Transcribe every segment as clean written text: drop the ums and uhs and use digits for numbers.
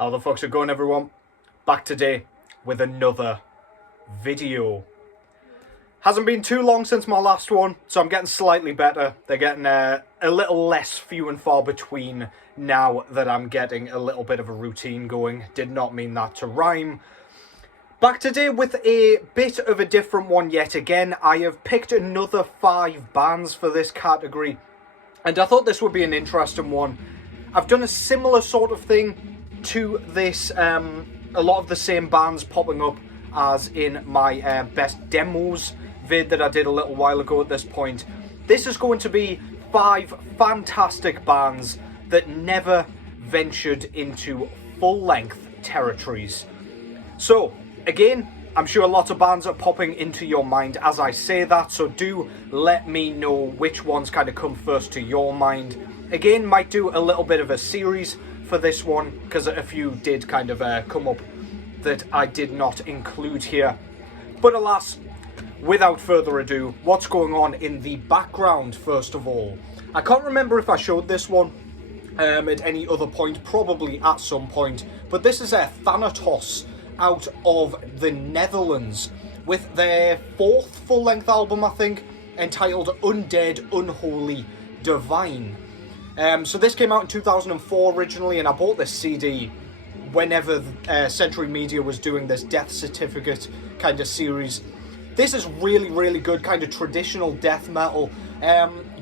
How the fuck's it going, everyone? Back today with another video. Hasn't been too long since my last one, so I'm getting slightly better. They're getting a little less few and far between now that I'm getting a little bit of a routine going. Did not mean that to rhyme. Back today with a bit of a different one yet again. I have picked another 5 bands for this category, and I thought this would be an interesting one. I've done a similar sort of thing to this, a lot of the same bands popping up as in my best demos vid that I did a little while ago at this point. This is going to be 5 fantastic bands that never ventured into full-length territories. So, again, I'm sure lots of bands are popping into your mind as I say that, so do let me know which ones kind of come first to your mind. Again, might do a little bit of a series for this one, because a few did kind of come up that I did not include here. But alas, without further ado, what's going on in the background first of all? I can't remember if I showed this one at any other point, probably at some point, but this is Thanatos out of the Netherlands with their 4th full-length album, I think, entitled Undead, Unholy, Divine. So this came out in 2004 originally, and I bought this CD whenever Century Media was doing this Death Certificate kind of series. This is really good, kind of traditional death metal.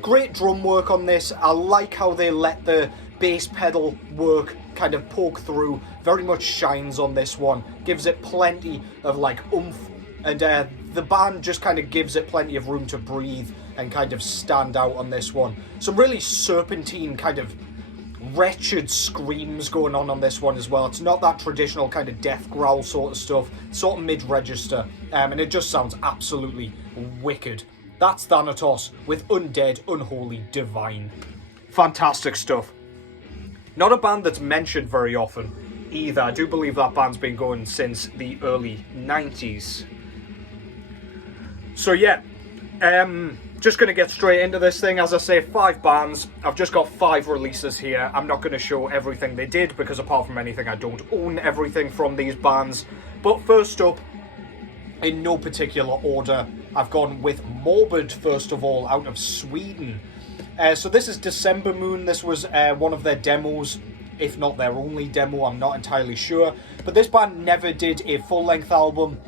Great drum work on this. I like how they let the bass pedal work kind of poke through. Very much shines on this one. Gives it plenty of like oomph, and the band just kind of gives it plenty of room to breathe and kind of stand out on this one. Some really serpentine kind of wretched screams going on this one as well. It's not that traditional kind of death growl sort of stuff, sort of mid-register, and it just sounds absolutely wicked. That's Thanatos with Undead, Unholy, Divine. Fantastic stuff. Not a band that's mentioned very often either. I do believe that band's been going since the early 90s. So yeah, just going to get straight into this thing. As I say, 5 bands. I've just got 5 releases here. I'm not going to show everything they did, because apart from anything, I don't own everything from these bands. But first up, in no particular order, I've gone with Morbid, first of all, out of Sweden. So this is December Moon. This was one of their demos, if not their only demo, I'm not entirely sure. But this band never did a full-length album.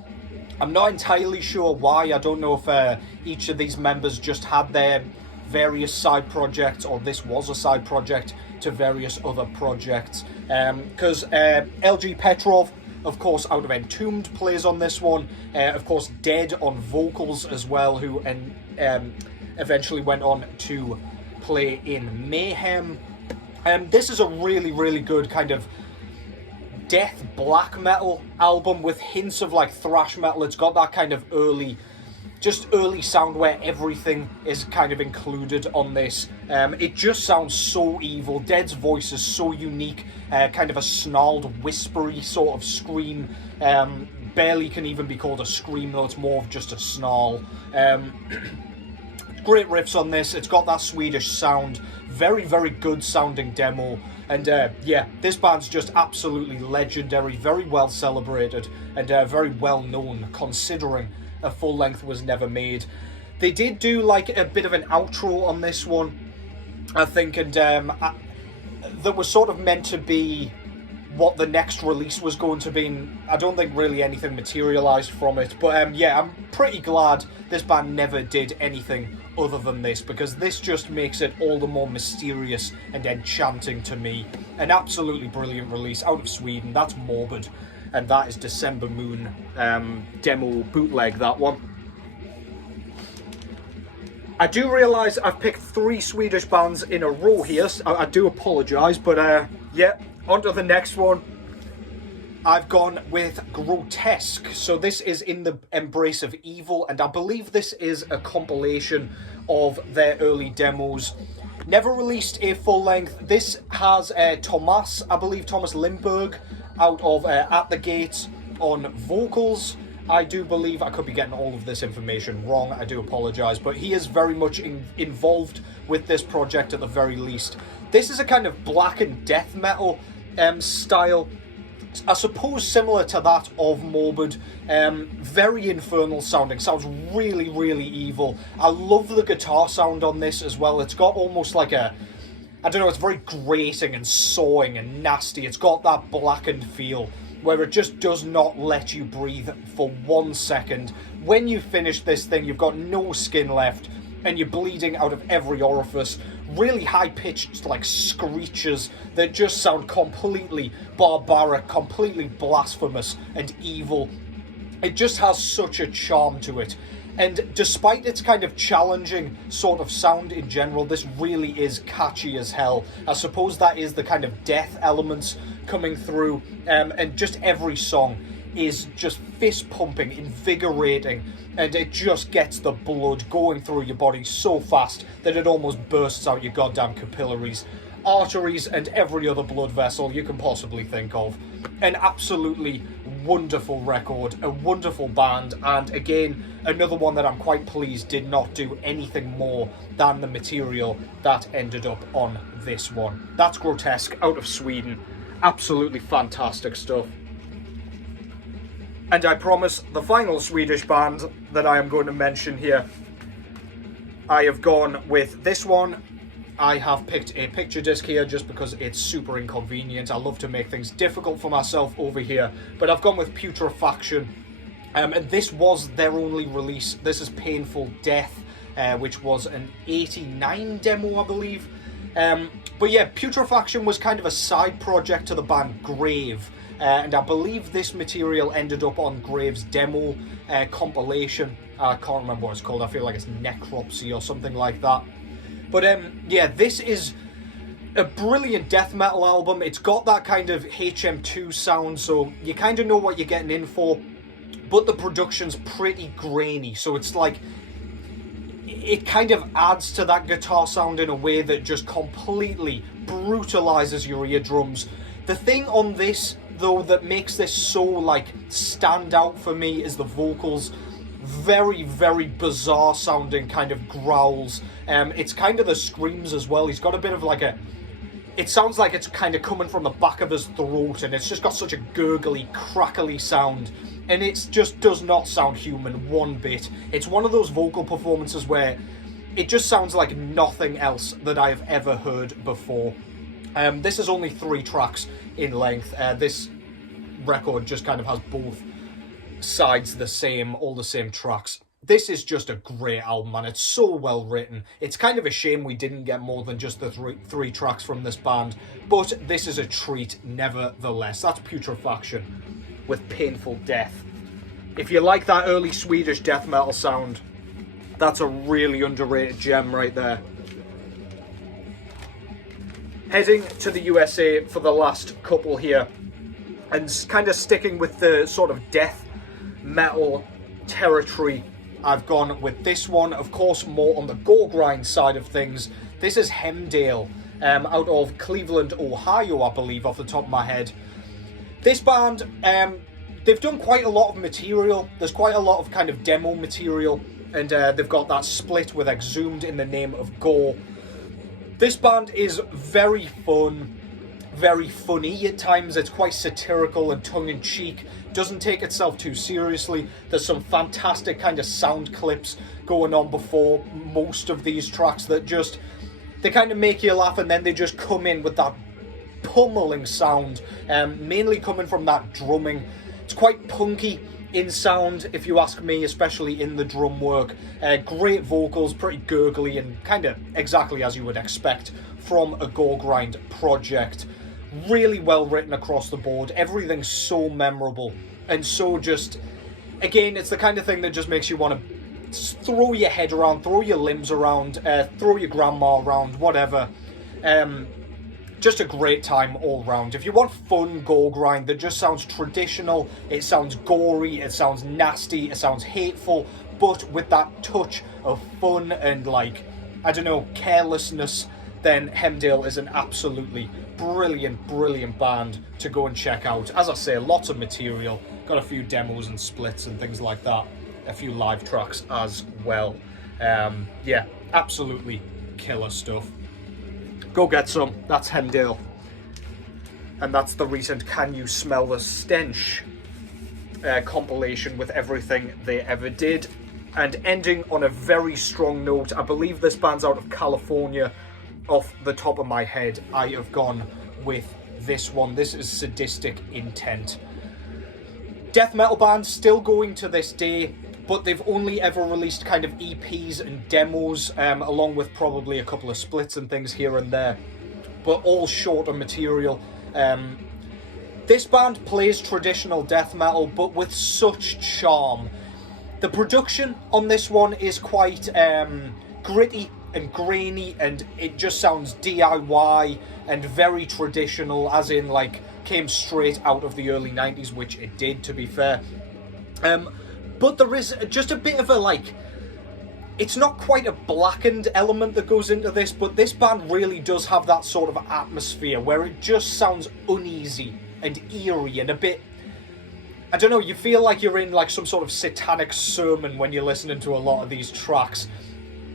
I'm not entirely sure why. I don't know if each of these members just had their various side projects, or this was a side project to various other projects. Because LG Petrov, of course, out of Entombed, plays on this one. Of course, Dead on vocals as well, who eventually went on to play in Mayhem. This is a really good kind of death black metal album with hints of like thrash metal. It's got that kind of early sound where everything is kind of included on this. It just sounds so evil. Dead's voice is so unique, kind of a snarled, whispery sort of scream. Barely can even be called a scream though, it's more of just a snarl. Great riffs on this. It's got that Swedish sound. Very good sounding demo. And yeah, this band's just absolutely legendary, very well celebrated, and very well known considering a full length was never made. They did do like a bit of an outro on this one, I think, and that was sort of meant to be what the next release was going to be. I don't think really anything materialized from it, but yeah, I'm pretty glad this band never did anything other than this, because this just makes it all the more mysterious and enchanting to me. An absolutely brilliant release out of Sweden. That's Morbid, and that is December Moon demo bootleg, that one. I do realise I've picked 3 Swedish bands in a row here, so I do apologise, but yeah, on to the next one. I've gone with Grotesque. So this is In the Embrace of Evil, and I believe this is a compilation of their early demos. Never released a full length. This has Thomas, I believe Thomas Lindberg, out of At the Gates on vocals. I do believe, I could be getting all of this information wrong, I do apologise, but he is very much involved with this project at the very least. This is a kind of black and death metal style I suppose similar to that of Morbid, very infernal sounding, sounds really, really evil. I love the guitar sound on this as well. It's got almost like a, I don't know, it's very grating and sawing and nasty. It's got that blackened feel where it just does not let you breathe for 1 second. When you finish this thing, you've got no skin left and you're bleeding out of every orifice. Really high-pitched, like, screeches that just sound completely barbaric, completely blasphemous and evil. It just has such a charm to it. And despite its kind of challenging sort of sound in general, this really is catchy as hell. I suppose that is the kind of death elements coming through, and just every song is just fist-pumping, invigorating, and it just gets the blood going through your body so fast that it almost bursts out your goddamn capillaries, arteries, and every other blood vessel you can possibly think of. An absolutely wonderful record, a wonderful band, and again, another one that I'm quite pleased did not do anything more than the material that ended up on this one. That's Grotesque out of Sweden. Absolutely fantastic stuff. And I promise, the final Swedish band that I am going to mention here, I have gone with this one. I have picked a picture disc here just because it's super inconvenient. I love to make things difficult for myself over here. But I've gone with Putrifaction. And this was their only release. This is Painful Death, which was an 89 demo, I believe. But yeah, Putrifaction was kind of a side project to the band Grave. And I believe this material ended up on Grave's demo compilation. I can't remember what it's called. I feel like it's Necropsy or something like that. But yeah, this is a brilliant death metal album. It's got that kind of HM2 sound, so you kind of know what you're getting in for. But the production's pretty grainy, so it's like, it kind of adds to that guitar sound in a way that just completely brutalizes your eardrums. The thing on this, though, that makes this so, like, stand out for me is the vocals. Very, very bizarre sounding kind of growls. It's kind of the screams as well. He's got a bit of like a, it sounds like it's kind of coming from the back of his throat, and it's just got such a gurgly, crackly sound, and it just does not sound human one bit. It's one of those vocal performances where it just sounds like nothing else that I have ever heard before. This is only 3 tracks in length. This record just kind of has both sides the same, all the same tracks. This is just a great album, man. It's so well written. It's kind of a shame we didn't get more than just the three tracks from this band, but this is a treat nevertheless. That's Putrifaction with Painful Death. If you like that early Swedish death metal sound, that's a really underrated gem right there. Heading to the USA for the last couple here, and kind of sticking with the sort of death metal territory, I've gone with this one, of course, more on the gore grind side of things. This is Hemale, out of Cleveland, Ohio, I believe, off the top of my head. This band, they've done quite a lot of material. There's quite a lot of kind of demo material, and they've got that split with Exhumed in the Name of Gore. This band is very fun, very funny at times. It's quite satirical and tongue-in-cheek. Doesn't take itself too seriously. There's some fantastic kind of sound clips going on before most of these tracks that just, they kind of make you laugh, and then they just come in with that pummeling sound, mainly coming from that drumming. It's quite punky in sound, if you ask me, especially in the drum work. Great vocals, pretty gurgly, and kind of exactly as you would expect from a gore grind project. Really well written across the board. Everything's so memorable and so just, again, it's the kind of thing that just makes you want to throw your head around, throw your limbs around, throw your grandma around, whatever. Just a great time all round. If you want fun gore grind that just sounds traditional, it sounds gory, it sounds nasty, it sounds hateful, but with that touch of fun and, like, I don't know, carelessness, then Hemale is an absolutely brilliant, brilliant band to go and check out. As I say, lots of material, got a few demos and splits and things like that, a few live tracks as well. Yeah, absolutely killer stuff. Go get some. That's Hemale. and that's the recent Can You Smell the Stench compilation with everything they ever did. And ending on a very strong note, I believe this band's out of California. Off the top of my head, I have gone with this one. This is Sadistic Intent. Death metal band, still going to this day, but they've only ever released kind of EPs and demos, along with probably a couple of splits and things here and there, but all shorter material. This band plays traditional death metal, but with such charm. The production on this one is quite gritty and grainy, and it just sounds DIY and very traditional, as in like came straight out of the early 90s, which it did, to be fair. But there is just a bit of a, like, it's not quite a blackened element that goes into this, but this band really does have that sort of atmosphere where it just sounds uneasy and eerie and a bit, I don't know, you feel like you're in like some sort of satanic sermon when you're listening to a lot of these tracks.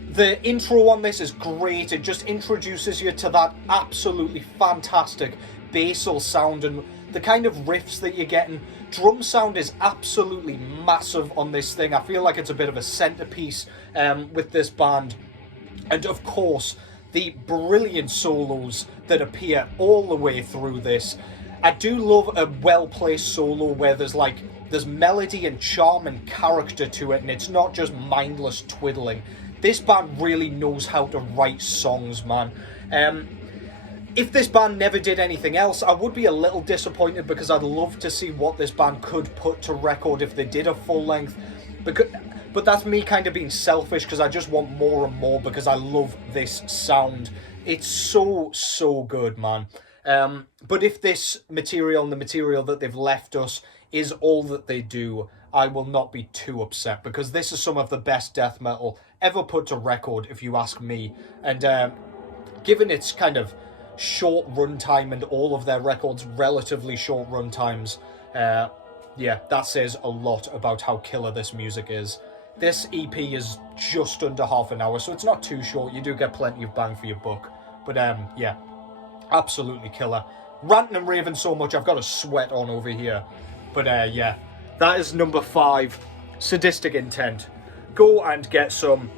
The intro on this is great. It just introduces you to that absolutely fantastic basal sound and the kind of riffs that you're getting. Drum sound is absolutely massive on this thing. I feel like it's a bit of a centerpiece with this band. And of course, the brilliant solos that appear all the way through this. I do love a well-placed solo where there's melody and charm and character to it, and it's not just mindless twiddling. This band really knows how to write songs, man. If this band never did anything else, I would be a little disappointed, because I'd love to see what this band could put to record if they did a full length. But that's me kind of being selfish, because I just want more and more, because I love this sound. It's so good, man. But if this material and the material that they've left us is all that they do, I will not be too upset, because this is some of the best death metal ever put to record, if you ask me. And given its kind of short runtime, and all of their records relatively short runtimes, yeah, that says a lot about how killer this music is. This EP is just under half an hour, so it's not too short. You do get plenty of bang for your buck. But yeah, absolutely killer. Ranting and raving so much, I've got a sweat on over here. But yeah, that is number 5, Sadistic Intent. Go and get some.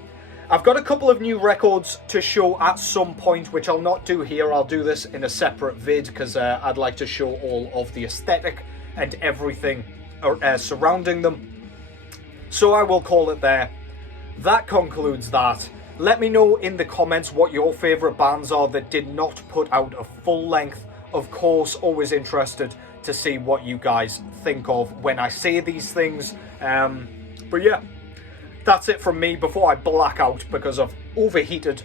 I've got a couple of new records to show at some point, which I'll not do here. I'll do this in a separate vid, because I'd like to show all of the aesthetic and everything surrounding them. So I will call it there. That concludes that. Let me know in the comments what your favourite bands are that did not put out a full length. Of course, always interested to see what you guys think of when I say these things. But yeah, that's it from me before I black out because I've overheated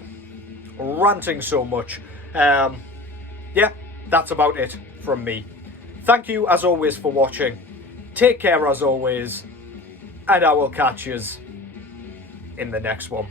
ranting so much. Yeah, that's about it from me. Thank you as always for watching. Take care as always, and I will catch yous in the next one.